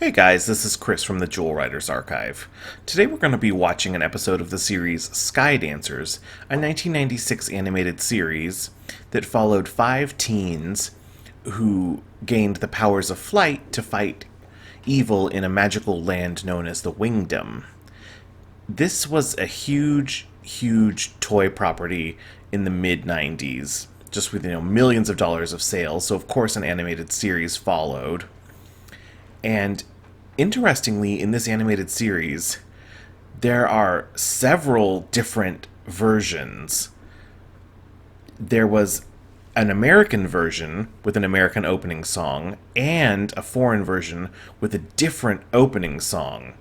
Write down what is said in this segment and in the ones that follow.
Hey guys, this is Chris from the Jewel Riders Archive. Today we're going to be watching an episode of the series Sky Dancers, a 1996 animated series that followed 5 teens who gained the powers of flight to fight evil in a magical land known as the Wingdom. This was a huge toy property in the mid-90s, just with millions of dollars of sales, so of course an animated series followed. And interestingly, in this animated series, there are several different versions. There was an American version with an American opening song, and a foreign version with a different opening song.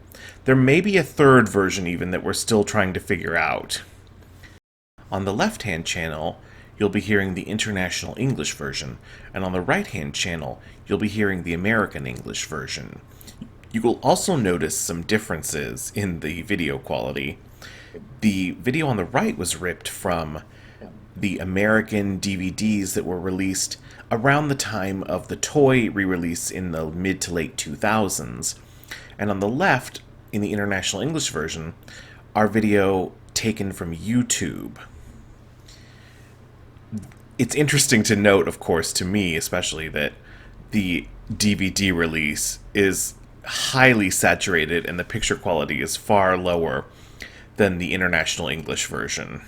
There may be a third version even that we're still trying to figure out. On the left-hand channel, you'll be hearing the International English version, and on the right-hand channel, you'll be hearing the American English version. You will also notice some differences in the video quality. The video on the right was ripped from the American DVDs that were released around the time of the toy re-release in the mid to late 2000s. And on the left, in the International English version, our video taken from YouTube. It's interesting to note, of course, to me especially, that the DVD release is highly saturated and the picture quality is far lower than the International English version.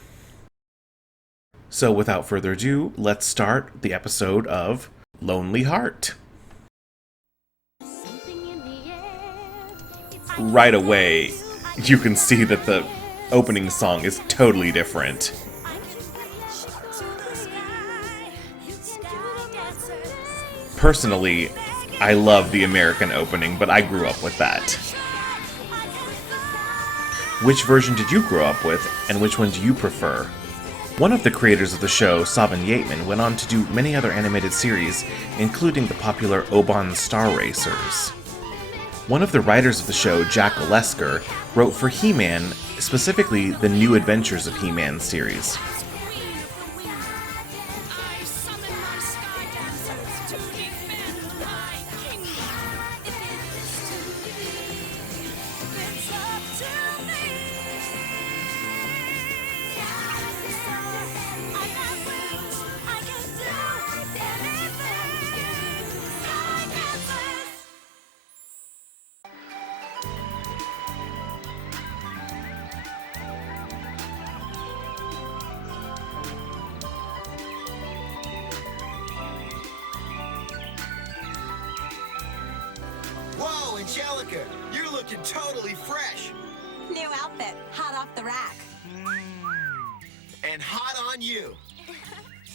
So without further ado, let's start the episode of Lonely Heart. Right away, you can see that the opening song is totally different. Personally, I love the American opening, but I grew up with that. Which version did you grow up with, and which one do you prefer? One of the creators of the show, Saban Yateman, went on to do many other animated series, including the popular Oban Star Racers. One of the writers of the show, Jack Olesker, wrote for He-Man, specifically the New Adventures of He-Man series. Whoa, Angelica, you're looking totally fresh. New outfit, hot off the rack. And hot on you.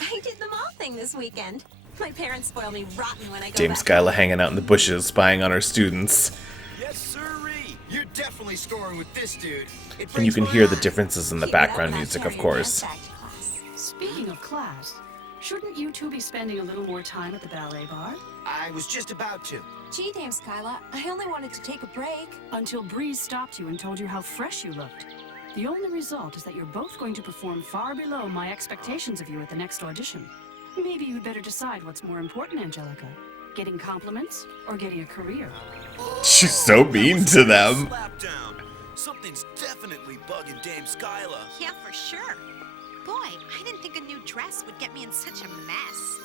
I did the mall thing this weekend. My parents spoil me rotten when I go Dame back. Skyla hanging out in the bushes, spying on her students. Yes, sirree. You're definitely scoring with this dude. And you can hear the differences in the background music, of course. Speaking of class, shouldn't you two be spending a little more time at the ballet bar? I was just about to. Gee, Dame Skyla, I only wanted to take a break. Until Breeze stopped you and told you how fresh you looked. The only result is that you're both going to perform far below my expectations of you at the next audition. Maybe you'd better decide what's more important, Angelica. Getting compliments or getting a career? She's so mean to them. Slapdown. Something's definitely bugging Dame Skyla. Yeah, for sure. Boy, I didn't think a new dress would get me in such a mess.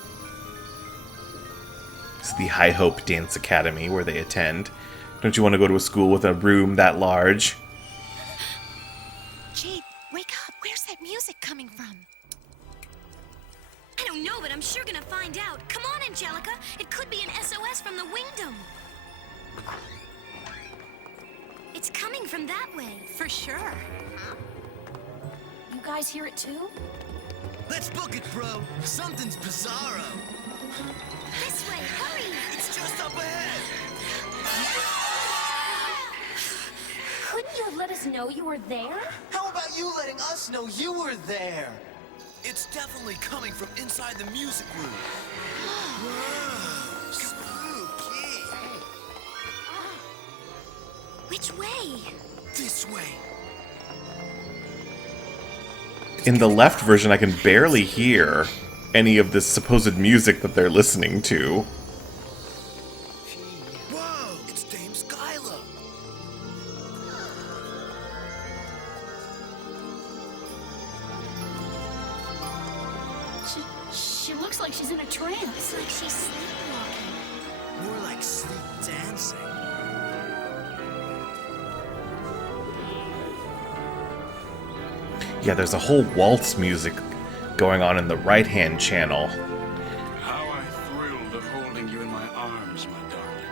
It's the High Hope Dance Academy where they attend. Don't you want to go to a school with a room that large? Jade, wake up. Where's that music coming from? I don't know, but I'm sure gonna find out. Come on, Angelica. It could be an SOS from the Wingdom. It's coming from that way. For sure. You guys hear it too? Let's book it, bro. Something's bizarro. This way, hurry! It's just up ahead. Couldn't you have let us know you were there? How about you letting us know you were there? It's definitely coming from inside the music room. Whoa, spooky. Which way? This way. In the left version, I can barely hear any of this supposed music that they're listening to. Whoa! It's Dame Skyla. She looks like she's in a trance. It's like she's sleepwalking. More like sleep dancing. Yeah, there's a whole waltz music going on in the right-hand channel. How I thrilled at holding you in my arms, my darling.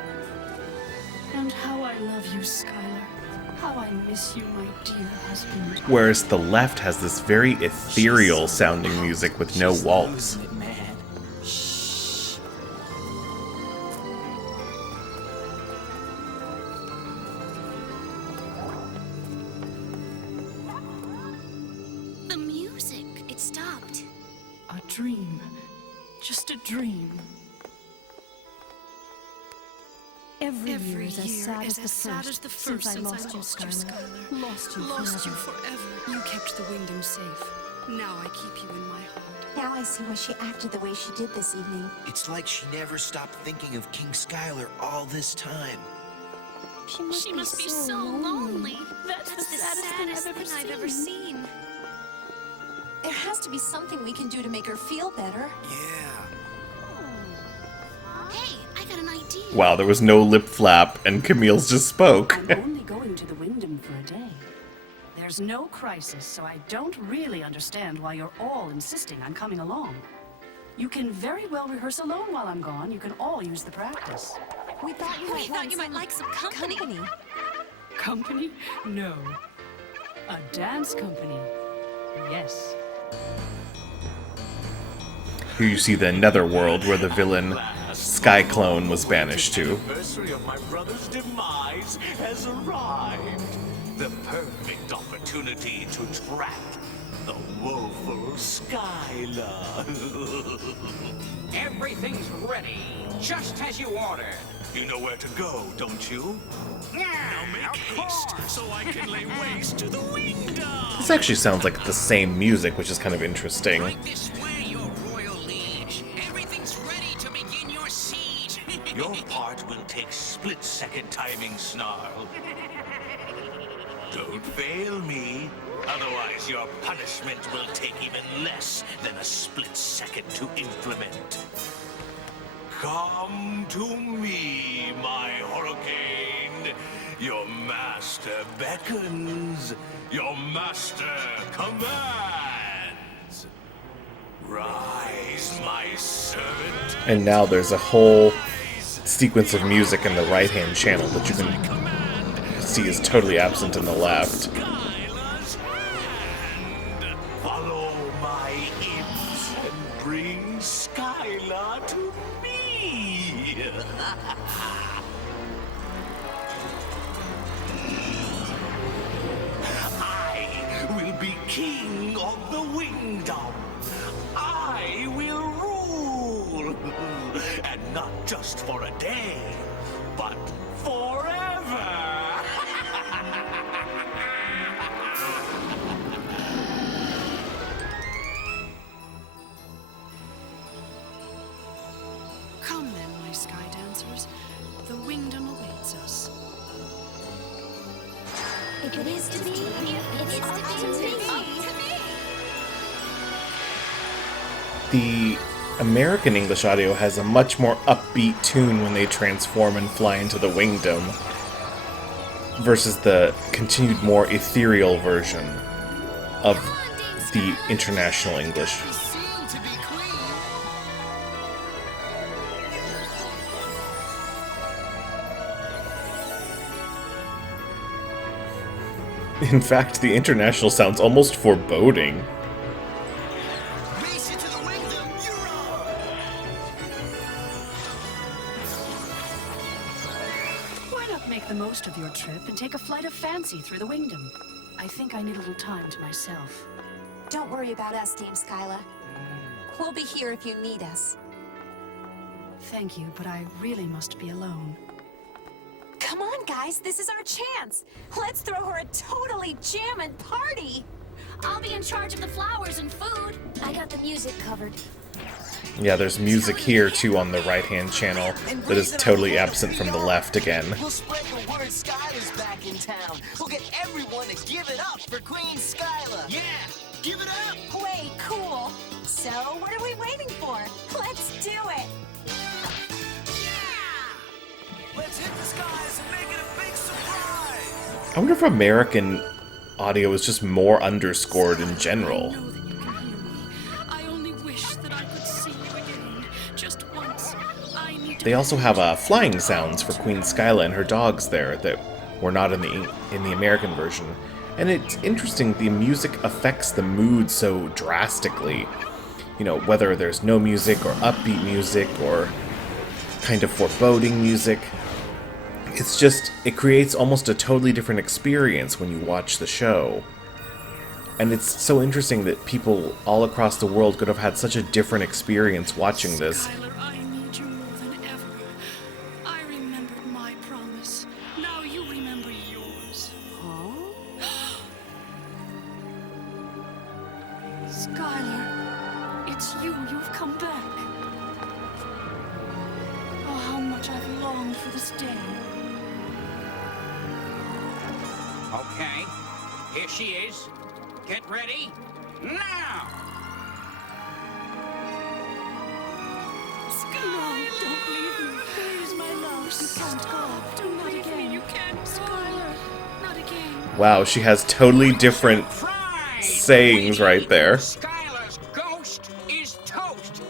And how I love you, Skylar. How I miss you, my dear husband. Whereas the left has this very ethereal sounding music with no waltz. Losing it, man. Shh. The music, it stopped. A dream. Just a dream. Every year is as sad as the first since I lost you, Skylar. Lost you forever. You kept the Wyndham safe. Now I keep you in my heart. Now I see why she acted the way she did this evening. It's like she never stopped thinking of King Skylar all this time. She must Be so lonely. That's the saddest thing I've ever seen. There has to be something we can do to make her feel better. Yeah. Hey, I got an idea. Wow, there was no lip flap, and Camille's just spoke. I'm only going to the Wyndham for a day. There's no crisis, so I don't really understand why you're all insisting on coming along. You can very well rehearse alone while I'm gone. You can all use the practice. We thought you might like some company. Company? No. A dance company? Yes. Here you see the netherworld where the villain Skyclone was banished to. The anniversary of my brother's demise has arrived. The perfect opportunity to trap the woeful Skyla. Everything's ready, just as you ordered. You know where to go, don't you? Now make haste so I can lay waste to the wingdom. This actually sounds like the same music, which is kind of interesting. Right this way, your royal liege. Everything's ready to begin your siege. Your part will take split-second timing, Snarl. Don't fail me, otherwise your punishment will take even less than a split second to implement. Come to me, my hurricane. Your master beckons. Your master commands. Rise, my servant. And now there's a whole sequence of music in the right-hand channel that you can see is totally absent in the left. Skyla's hand. Follow my imps and bring Skyla to me. I will be king of the wingdom. I will rule. And not just for a day, but forever. Come then, my sky dancers. The Wyndham awaits us. If it is to be, it is to be. The American English audio has a much more upbeat tune when they transform and fly into the wingdom versus the continued more ethereal version of the international English. You seem to be queen. In fact, the international sounds almost foreboding. Race into the wingdom. You're on. Why not make the most of your trip and take a flight of fancy through the Wyndham? I think I need a little time to myself. Don't worry about us, Dame Skyla. We'll be here if you need us. Thank you, but I really must be alone. Come on, guys, this is our chance. Let's throw her a totally jammin' party. I'll be in charge of the flowers and food. I got the music covered. Yeah, there's music here too on the right-hand channel that is totally absent from the left again. We'll spread the word Skylar's back in town. We'll get everyone to give it up for Queen Skylar. Yeah, give it up! Way cool. So, what are we waiting for? Let's do it. Let's hit the skies and make it a big surprise. I wonder if American audio is just more underscored in general. Know that you can hear me. I only wish that I could see you again. Just once. I need to. They also have flying sounds for Queen Skyla and her dogs there that were not in the American version. And it's interesting, the music affects the mood so drastically. You know, whether there's no music or upbeat music or kind of foreboding music. It's just, it creates almost a totally different experience when you watch the show. And it's so interesting that people all across the world could have had such a different experience watching this. Skylar, I need you more than ever. I remembered my promise. Now you remember yours. Huh? Skylar, it's you. You've come back. Oh, how much I've longed for this day. Okay, here she is. Get ready, now! Skylar, don't leave me. Please, my love. You can't go. Do not again. You can't. Skylar, not again. Wow, she has totally different Surprise! sayings right there. Skylar's ghost is toast!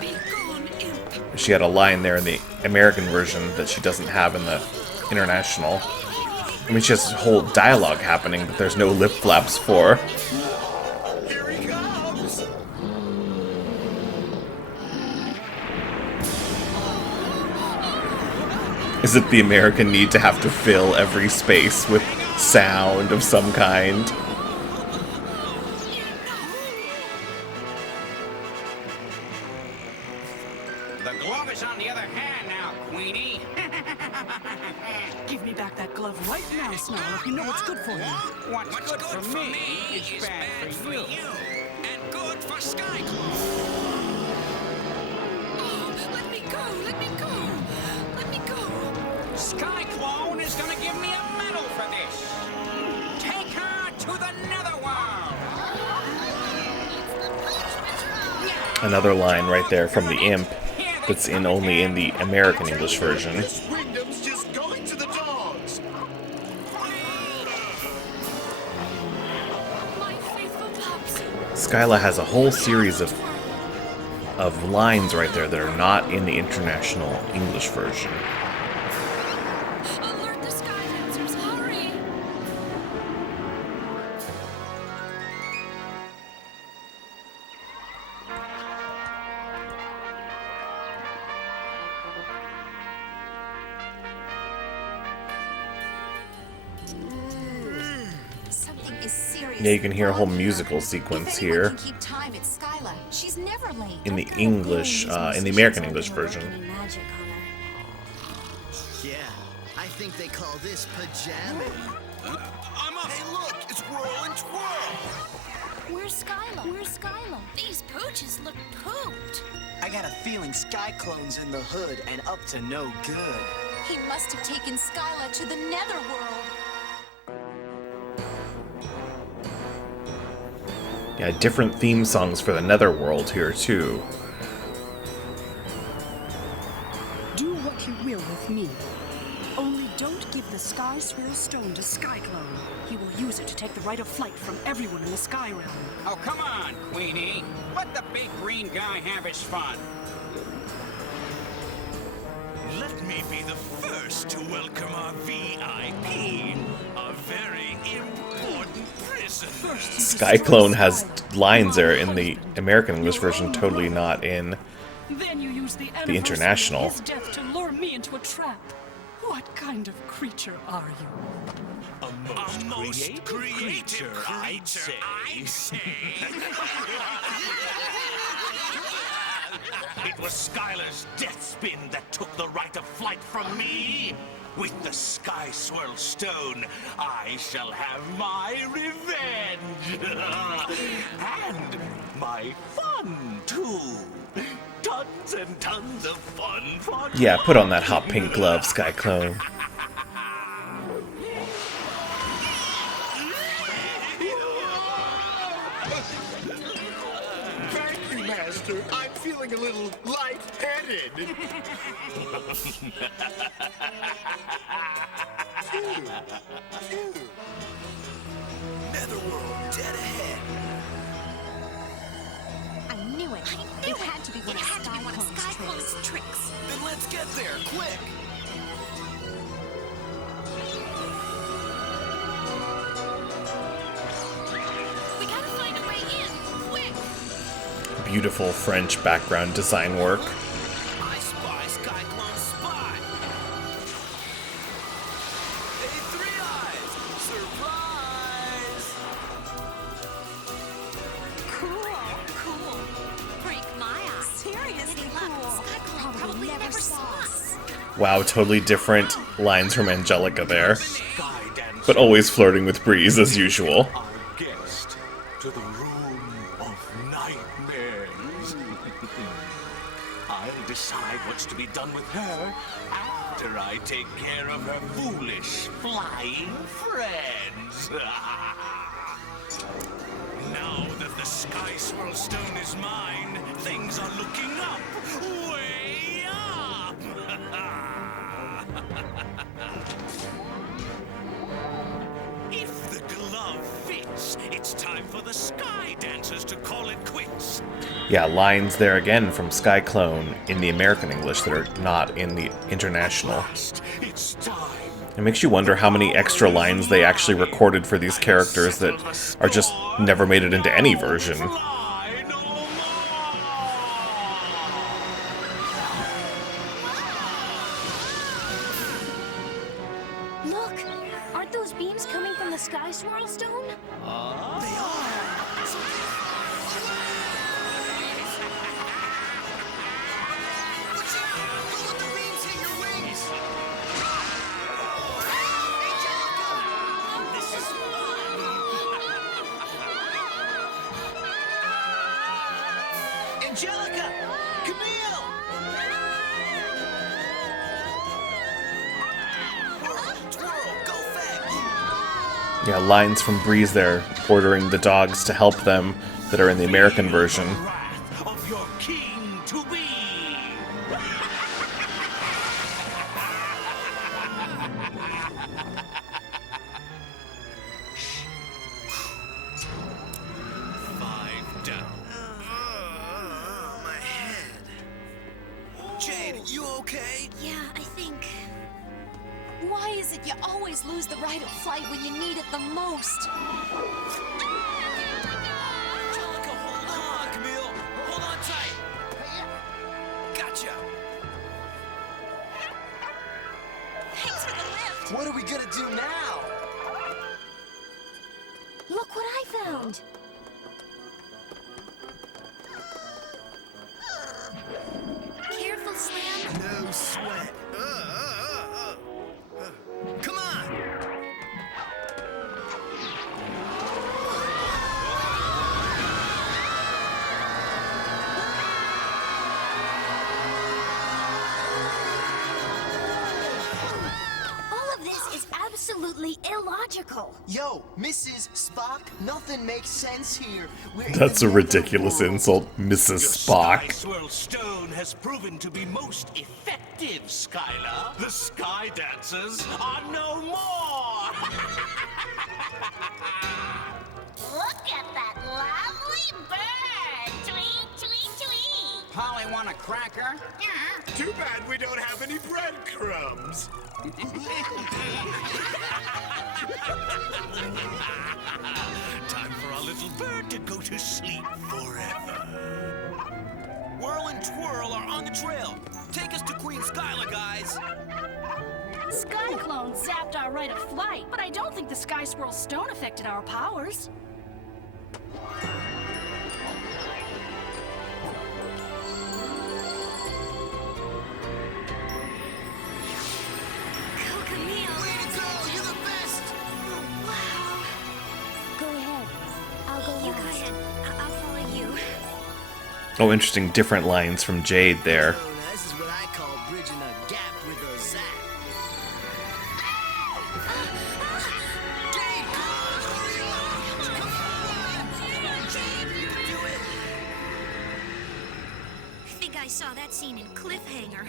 Be gone, imp. She had a line there in the American version that she doesn't have in the international. I mean, she has whole dialogue happening, but there's no lip flaps for. Here he comes. Is it the American need to have to fill every space with sound of some kind? The glove is on the other hand now, Queenie. Give me back that glove right now, Snarl, if you know what's good for you. What's good for me is bad for you. And good for Skyclaw. Oh, let me go! Let me go! Let me go! Skyclone is gonna give me a medal for this. Take her to the netherworld. Another line right there from the imp that's in only in the American English version. This Wyndham's just going to the dogs. My faithful pups. Skyla has a whole series of lines right there that are not in the international English version. Alert the Skydancers, hurry! Something is serious. Yeah, you can hear a whole musical sequence If anyone here can keep time, it's Skylar. She's never late. in the English, in the American English version. Yeah, I think they call this pajamming. I'm up. Hey, look, it's Whirl and Twirl. Where's Skylar? Where's Skylar? These pooches look pooped. I got a feeling Skyclone's in the hood and up to no good. He must have taken Skylar to the netherworld. Yeah, different theme songs for the Netherworld here too. Do what you will with me. Only don't give the Sky Swirl Stone to Skyclone. He will use it to take the right of flight from everyone in the Sky Realm. Oh, come on, Queenie. Let the big green guy have his fun. Let me be the first to welcome our VIP, a very important prisoner. Skyclone has lines there in the American English version, totally not in Then you use the international. His death to lure me into a trap. What kind of creature are you? A most creative creature, I'd say. It was Skylar's death spin that took the right of flight from me. With the Sky Swirl Stone, I shall have my revenge. And my fun, too. Tons and tons of fun. Yeah, put on that hot pink glove, Skyclone. Thank you, Master. I'm feeling a little lightheaded. Netherworld, dead ahead. I knew it. It had to be one of Skyclone's tricks. Then let's get there, quick. We gotta find a way in, quick! Beautiful French background design work. I spy Skyclone's spy. Hey, Three Eyes! Surprise! Cool. Break my eye. Seriously Luck, cool. Skyclone probably never saw us. Wow, totally different lines from Angelica there. But always flirting with Breeze as usual. Our guest to the room of nightmares. I'll decide what's to be done with her after I take care of her foolish flying friends. Now that the Sky Swirl Stone is mine, things are looking up, way up. If the glove fits, it's time for the Sky Dancers to call it quits. Yeah, lines there again from Skyclone in the American English that are not in the international. It's time. It makes you wonder how many extra lines they actually recorded for these characters that are just never made it into any version. Fly no more. Look, aren't those beams coming from the Sky Swirl Stone? They are. Watch out! Don't let the beams hit your wings! This is fun. Angelica! Camille! Twirl, go fetch! Yeah, lines from Breeze there, ordering the dogs to help them that are in the American version. Wrath of your king to be. 5 down. My head. Jade, you okay? Yeah, I think. Why is it you always lose the right of flight when you need it the most? Angelica, hold on, Camille. Hold on tight. Gotcha. Thanks for the lift. What are we gonna do now? Look what I found. Careful, Slam. No sweat. Come on. All of this is absolutely illogical. Yo, Mrs. Spock, nothing makes sense here. We're in That's the a ridiculous netherworld. insult, Mrs. Sky Spock. Swirl Stone has proven to be most effective, Skylar. The Sky Dancers are no more. Look at that lovely bird. Tweet, tweet, tweet. Polly want a cracker? Too bad we don't have any breadcrumbs. Time for our little bird to go to sleep forever. Whirl and Twirl are on the trail. Take us to Queen Skyla, guys. Skyclone zapped our right of flight, but I don't think the Sky Swirl Stone affected our powers. Go, Oh, interesting. Different lines from Jade there. Oh, now this is what I call bridging a gap with a zap. Jade, come on, Jade, you can do it. I think I saw that scene in Cliffhanger.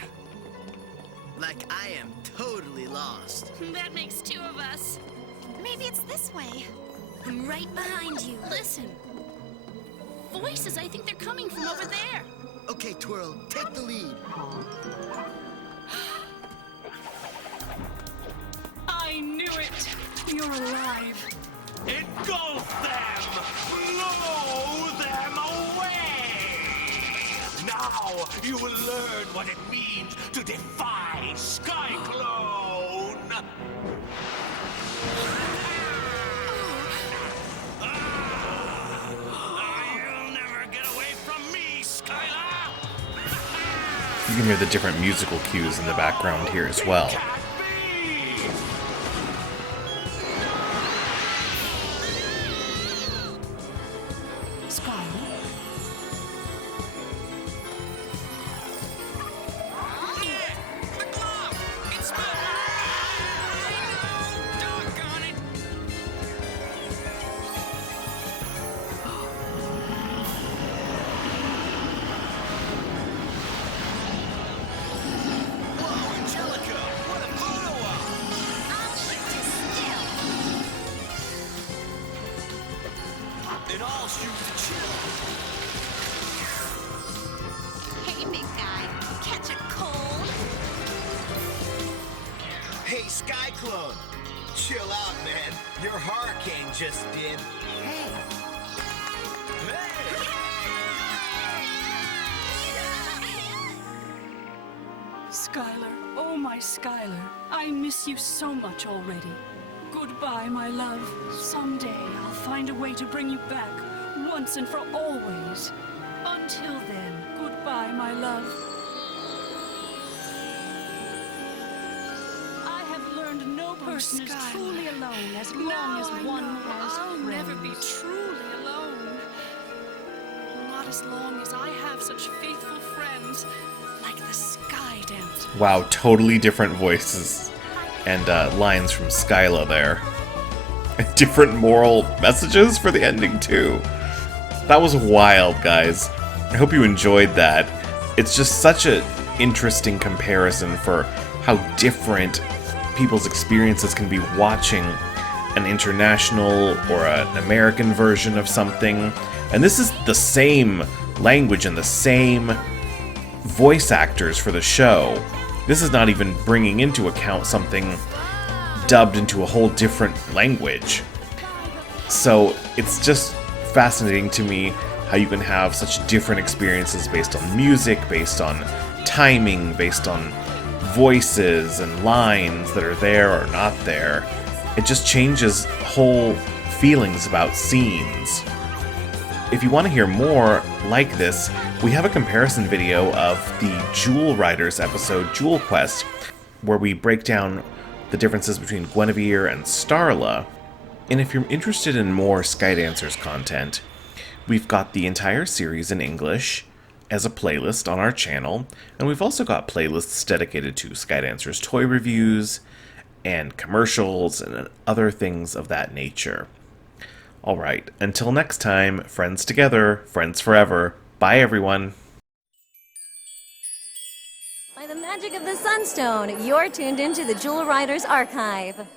Like I am totally lost. That makes two of us. Maybe it's this way. I'm right behind you. Listen. Voices, I think they're coming from over there. Okay, Twirl, take the lead. I knew it! You're alive. Engulf them! Blow them away! Now you will learn what it means to defy Cyclone! You'll never get away from me, Skylar! You can hear the different musical cues in the background here as well. Skylar? The glove! It's doggone it! Whoa, Angelica, what a photo op! I'll shoot you still. And I'll shoot the chill. Hey, big guy. Catch a cold? Hey, Cyclone, chill out, man. Your hurricane just did. Hey. Skylar, oh my Skylar, I miss you so much already. Goodbye, my love. Someday I'll find a way to bring you back, once and for always. Until then, goodbye, my love. I have learned no person is Skylar. truly alone as long as one has I'll friends. never be truly alone. Not as long as I have such faithful friends like the Sky Dancer. Wow, totally different voices and lines from Skyla there. Different moral messages for the ending too. That was wild, guys. I hope you enjoyed that. It's just such an interesting comparison for how different people's experiences can be watching an international or an American version of something. And this is the same language and the same voice actors for the show. This is not even bringing into account something dubbed into a whole different language. So it's just fascinating to me how you can have such different experiences based on music, based on timing, based on voices and lines that are there or not there. It just changes whole feelings about scenes. If you want to hear more like this, we have a comparison video of the Jewel Riders episode Jewel Quest, where we break down the differences between Guinevere and Starla. And if you're interested in more Skydancers content, we've got the entire series in English as a playlist on our channel, and we've also got playlists dedicated to Skydancers toy reviews and commercials and other things of that nature. Alright, until next time, friends together, friends forever. Bye everyone! By the magic of the Sunstone, you're tuned into the Jewel Riders Archive.